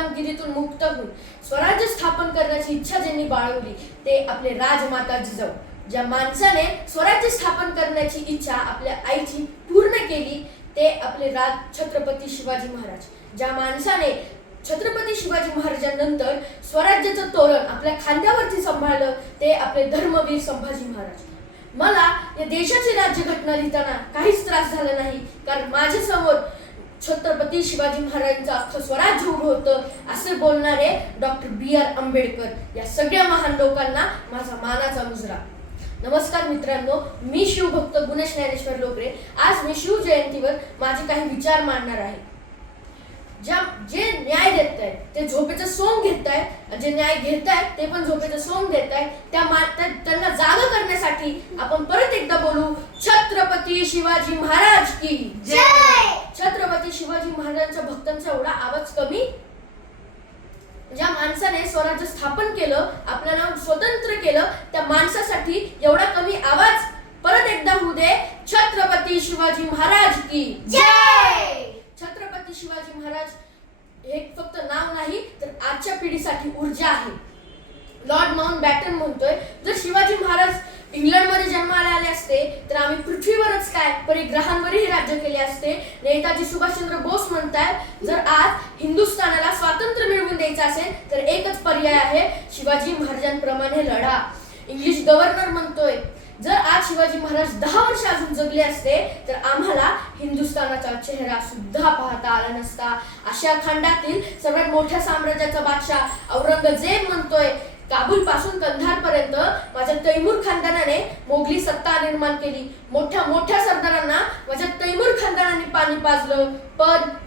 गुलामगिरीतून मुक्त होऊन स्वराज्य स्थापन करण्याची इच्छा ज्यांनी बाळगली ते आपले राजमाता जिजाऊ. ज्या माणसाने स्वराज्य स्थापन करण्याची इच्छा आपल्या आईची पूर्ण केली ते आपले छत्रपती शिवाजी महाराज. ज्या माणसाने छत्रपती शिवाजी महाराजांनंतर स्वराज्याचं तोरण आपल्या खांद्यावरती सांभाळलं ते आपले धर्मवीर संभाजी महाराज. मला या देशाची राज्यघटना लिहिताना काहीच त्रास झाला नाही, कारण माझ्या समोर छत्रपती शिवाजी महाराजांचं अख्खं स्वराज्य उभं होतं असे बोलणारे डॉक्टर B.R. आंबेडकर या सगळ्या महान लोकांना माझा मानाचा मुजरा. नमस्कार मित्रांनो, मी शिवभक्त गुणेश ज्ञानेश्वर लोकरे. आज मी शिव जयंतीवर माझे काही विचार मांडणार आहे. जे न्याय देत आहेत ते झोपेचं सोंग घेत आहेत, जे न्याय घेत आहेत ते पण झोपेचं सोंग देत आहेत. त्यांना जागा करण्यासाठी आपण परत एकदा बोलू, छत्रपती शिवाजी महाराज की जय. छत्रपती शिवाजी महाराजांच्या भक्तांचा एवढा आवाज कमी? ज्या माणसाने स्वराज्य स्थापन केलं, आपल्याला स्वतंत्र केलं, त्या माणसासाठी एवढा कमी आवाज? परत एकदा होऊ दे, छत्रपती शिवाजी महाराज की जय. छत्रपती शिवाजी महाराज हे फक्त नाव नाही तर आजच्या पिढीसाठी ऊर्जा आहे. लॉर्ड माउंटबॅटन म्हणतोय, जर शिवाजी महाराज इंग्लंडमध्ये जन्माला आले असते तर आम्ही पृथ्वीवरच काय परिग्रहांवरही राज्य केले असते. नेताजी सुभाषचंद्र बोस म्हणतात, जर आज हिंदुस्थानाला स्वातंत्र्य मिळवून द्यायचं असेल तर एकच पर्याय आहे, शिवाजी महाराजांप्रमाणे लढा. इंग्लिश गव्हर्नर म्हणतोय, जर आज शिवाजी महाराज 10 वर्ष अजून जगले असते तर आम्हाला हिंदुस्थानाचा चेहरा सुद्धा पाहता आला नसता. आशिया खंडातील सर्वात मोठ्या साम्राज्याचा बादशाह औरंगजेब म्हणतोय, काबूल पासून कंधार पर्यंत माझ्या तैमूर खानदानाने मोगली सत्ता निर्माण केली. मोठ्या मोठ्या सरदारांना माझ्या तैमूर खानदानाने पाणी पाजलं,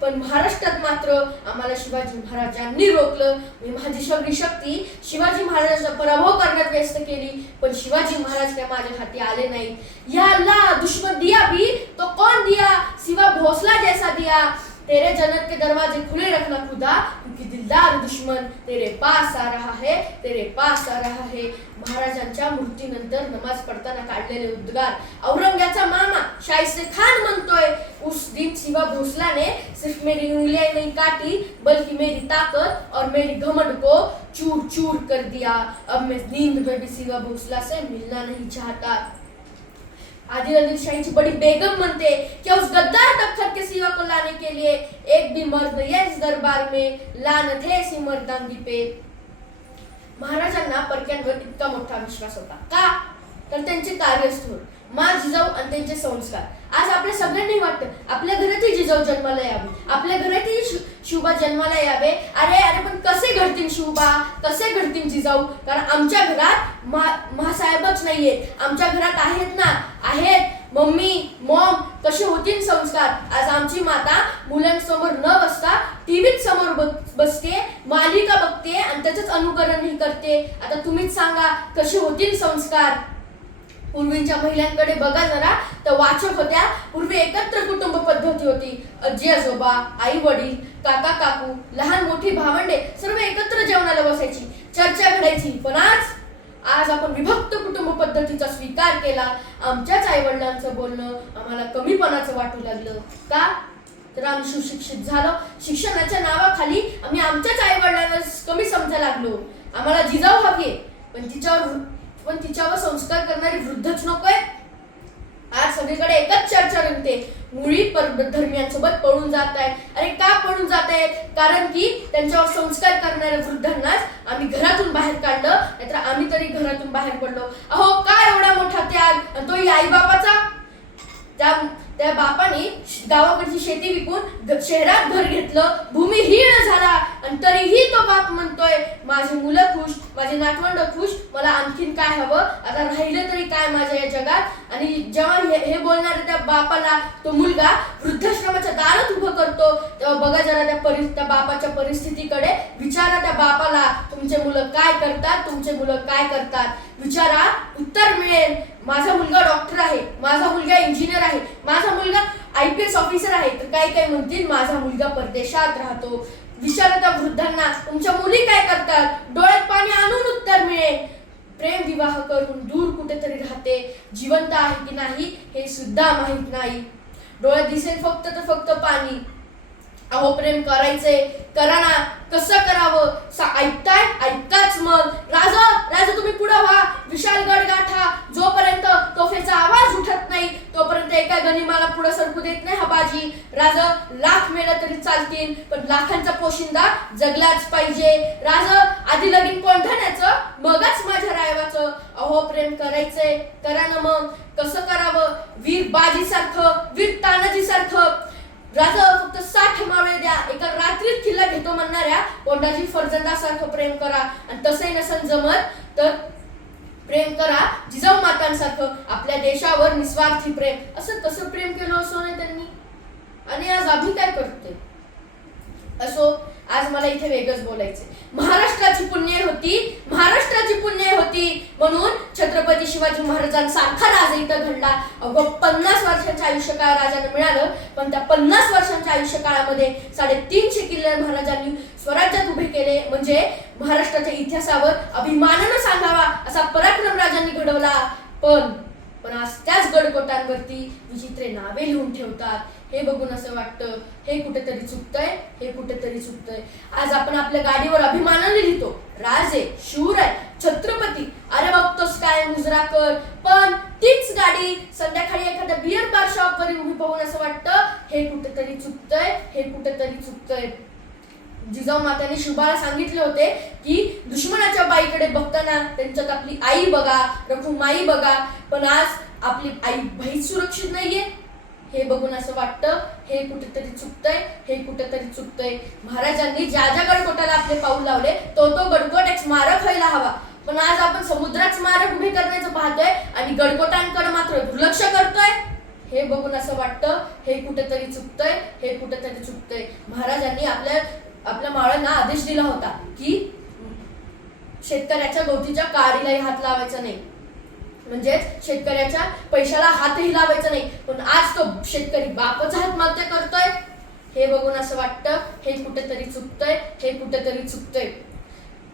पण महाराष्ट्रात मात्र आम्हाला शिवाजी महाराजांनी रोखलं. मी माझी सगळी शक्ती शिवाजी महाराजांचा पराभव करण्यात व्यस्त केली, पण शिवाजी महाराज काय माझ्या हाती आले नाही. या अल्लाह दुश्मन दिया भी तो कौन दिया, सिवा भोसला जैसा दिया. तेरे जन्नत के दरवाजे खुले रखना खुदा, क्योंकि दिलदार दुश्मन तेरे पास आ रहा है, तेरे पास आ रहा है. महाराजांच्या मृत्यूनंतर नमाज पढ़ताना काढलेले उद्गार. औरंग्याचा मामा शाइस्ते खान म्हणतोय, उस दिन सिवा भोसला ने सिर्फ मेरी उंगलियां नहीं काटी बल्कि मेरी ताकत और मेरी घमंड को चूर चूर कर दिया. अब मैं नींद में भी सिवा भोसला से मिलना नहीं चाहता. आदिल शाही बड़ी बेगम म्हणते, क्या उस गद्दार तख्त के सिवा को लाने के लिए एक भी मर्द या इस दरबार में लानत है ऐसी मर्दांगी पे. महाराजांना परक्यांवर इतका मोठा विश्वास होता का? तर त्यांचे कार्यस्थळ, माँ जिजाऊ आणि त्यांचे संस्कार. आज आपल्या सगळ्यांनी वाटतं आपल्या घरातही जिजाऊ जन्माला यावे, आपल्या घरातही शिवबा जन्माला यावे. अरे अरे पण कसे घडतील शिवबा, कसे घडतील जिजाऊ? कारण आमच्या घरात महासाहेबच नाहीये, आमच्या घरात आहेत ना, आहेत मम्मी मॉम. कसे होतील संस्कार? आज आमची माता मुलांसमोर न बसता टीव्हीत समोर बसते, मालिका बघते आणि त्याचंच अनुकरणही करते. आता तुम्हीच सांगा कसे होतील संस्कार? पूर्वीच्या महिलांकडे बघा जरा, तर वाचक होत्या. पूर्वी एकत्र कुटुंब पद्धती होती. आजी आजोबा, आई वडील, काका काकू, लहान मोठी भावंडे सर्व एकत्र जेवणाला बसायची, चर्चा घडायची. पण आज आपण विभक्त कुटुंब पद्धतीचा स्वीकार केला. आमच्याच आई वडिलांचं बोलणं आम्हाला कमीपणाचं वाटू लागलं का? तर आम्ही सुशिक्षित झालो. शिक्षणाच्या नावाखाली आम्ही आमच्याच आई वडिलांना कमी समजायला लागलो. आम्हाला जिजाऊ हवी आहे, पण तिच्यावर संस्कार करणारी वृद्धच नकोय. आज सगळीकडे एकच चर्चा रंगते, मुळी धर्मियांसोबत पळून जात आहे. अरे का पळून जात आहेत? कारण की त्यांच्यावर संस्कार करणाऱ्या वृद्धांनाच आम्ही घरातून बाहेर काढलं, नाहीतर आम्ही तरी घरातून बाहेर पडलो. अहो का एवढा मोठा त्याग, आणि तोही आई बापाचा. त्या बापाने गावाकडची शेती विकून शहरात घर घेतलं, भूमिहीन झाला, आणि तरीही तो बाप म्हणतोय माझी मुलं खुश, माझे नातवंड खुश, मला आणखीन काय हवं, आता राहिलं तरी काय माझ्या या जगात. आणि जेव्हा हे बोलणाऱ्या त्या बापाला तो मुलगा वृद्धाश्रमाच्या दारात उभं करतो, तेव्हा बघा जरा त्या बापाच्या परिस्थितीकडे. विचारा त्या बापाला, तुमचे मुलं काय करतात, तुमचे मुलं काय करतात? विचारा, उत्तर मिळेल. माझा मुलगा डॉक्टर आहे, माझा मुलगा इंजिनियर आहे, माझा मुलगा IPS ऑफिसर आहे. तर काही म्हणतील माझा मुलगा परदेशात राहतो. विचारा त्या वृद्धांना, तुमच्या मुली काय करतात? डोळ्यात पाणी आणून उत्तर मिळेल. प्रेम विवाह करून दूर कुठेतरी राहते, जिवंत आहे की नाही हे सुद्धा माहित नाही. डोळ्यात दिसेल फक्त पाणी. अहो प्रेम करायचे, करा ना. कसं करावं? ऐकताय? ऐकाच मग. राजा राजा तुम्ही पुढे व्हा, विशालगड गाठा. जोपर्यंत तोफेचा आवाज उठत नाही तोपर्यंत एका गनिमाला पुढे सरकू देत नाही हा बाजी. राजा लाख मेलं तरी चालतील, पण लाखांचा पोशिंदा जगलाच पाहिजे. राजा आधी लगीन कोंढाण्याचं, मगच माझ्या रायवाचं. अहो प्रेम करायचंय, करा ना मग. कसं करावं? वीर बाजी सारखं, वीर तानाजी सारखं. राजा फक्त 60 मावळे द्या, एका रात्रीत किल्ला घेतो म्हणणाऱ्या कोंडाजी फर्जंदासारखं प्रेम करा. आणि तसंही नसन जमत तर प्रेम करा जिजाऊ मातांसारखं, आपल्या देशावर निस्वार्थी प्रेम. असं कसं प्रेम केलं असो नाही त्यांनी, आणि आज आम्ही काय करते असो. आज मला इथे वेगळंच बोलायचंय. महाराष्ट्राची पुण्य होती, महाराष्ट्राची पुण्य होती म्हणून छत्रपती शिवाजी महाराजांसारखा राजा इथं घडला. अगं 50 वर्षांच्या आयुष्यकाळ राजाला मिळालं, पण त्या 50 वर्षांच्या आयुष्यकाळामध्ये 350 किल्ले महाराजांनी स्वराज्यात उभे केले. म्हणजे महाराष्ट्राच्या इतिहासावर अभिमानानं सांगावा असा पराक्रम राजांनी घडवला. पण आज त्याच गडकोटांवरती विचित्र नावे लिहून ठेवतात. हे बघून असं वाटतं हे कुठेतरी चुकतंय, हे कुठेतरी चुकतंय. आज आपण आपल्या गाडीवर अभिमानाने लिहितो राजे, शूर आहे, छत्रपती. अरे बघतोस काय मुजरा कर. पण तीच गाडी संध्याकाळी एखाद्या बिअर बार शॉप वर उभी पाहून असं वाटतं हे कुठेतरी चुकतंय, हे कुठेतरी चुकतंय. जिजाऊ मात्याने शुभाला सांगितले होते की दुश्मनाच्या बाईकडे बघताना त्यांच्यात आपली आई बघा, रखुमाई बघा. पण आज आपली आई बहीच सुरक्षित नाहीये. हे बघून असं वाटतं हे कुठेतरी चुकतंय, हे कुठेतरी चुकतंय. महाराजांनी ज्या ज्या गडकोटाला आपले पाऊल लावले तो गडकोट एक स्मारक व्हायला हवा. पण आज आपण समुद्रात स्मारक उभे करण्याचं पाहतोय आणि गडकोटांकडे मात्र दुर्लक्ष करतोय. हे बघून असं वाटतं हे कुठेतरी चुकतंय, हे कुठेतरी चुकतंय. महाराजांनी आपल्या मावळ्यांना आदेश दिला होता की शेतकऱ्याच्या गवतीच्या काडीलाही हात लावायचा नाही, म्हणजेच शेतकऱ्याच्या पैशाला हातही लावायचा नाही. पण आज तो शेतकरी बापच आत्महत्या करतोय. हे बघून असं वाटतं हे कुठेतरी चुकतंय, हे कुठेतरी चुकतंय.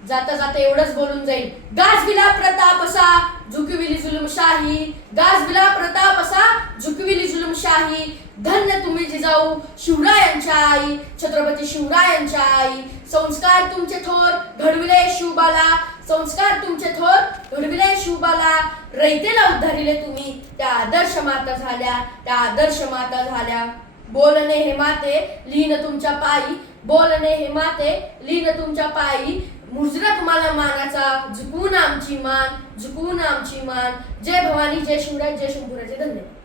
जाता जाता एवढंच बोलून जाईल. गाजविला प्रताप असा झुकविली जुलमशाही, गाजविला प्रताप असा झुकविली जुलमशाही. धन्य तुम्ही जिजाऊ शिवरायांच्या आई, छत्रपती शिवरायांच्या आई. संस्कार तुमचे थोर घडविले शिवबाला, संस्कार तुमचे थोर घडविले शिवबाला. रयतेला उद्धारिले तुम्ही, त्या आदर्श माता झाल्या, त्या आदर्श माता झाल्या. बोलणे हे माते लीन तुमच्या पायी, बोलणे हे माते लीन तुमच्या पायी. मुजरा तुम्हाला मानाचा, झुकून आमची मान, झुकून आमची मान. जय भवानी, जय शिवराय, जय शंभूराजे. धन्यवाद.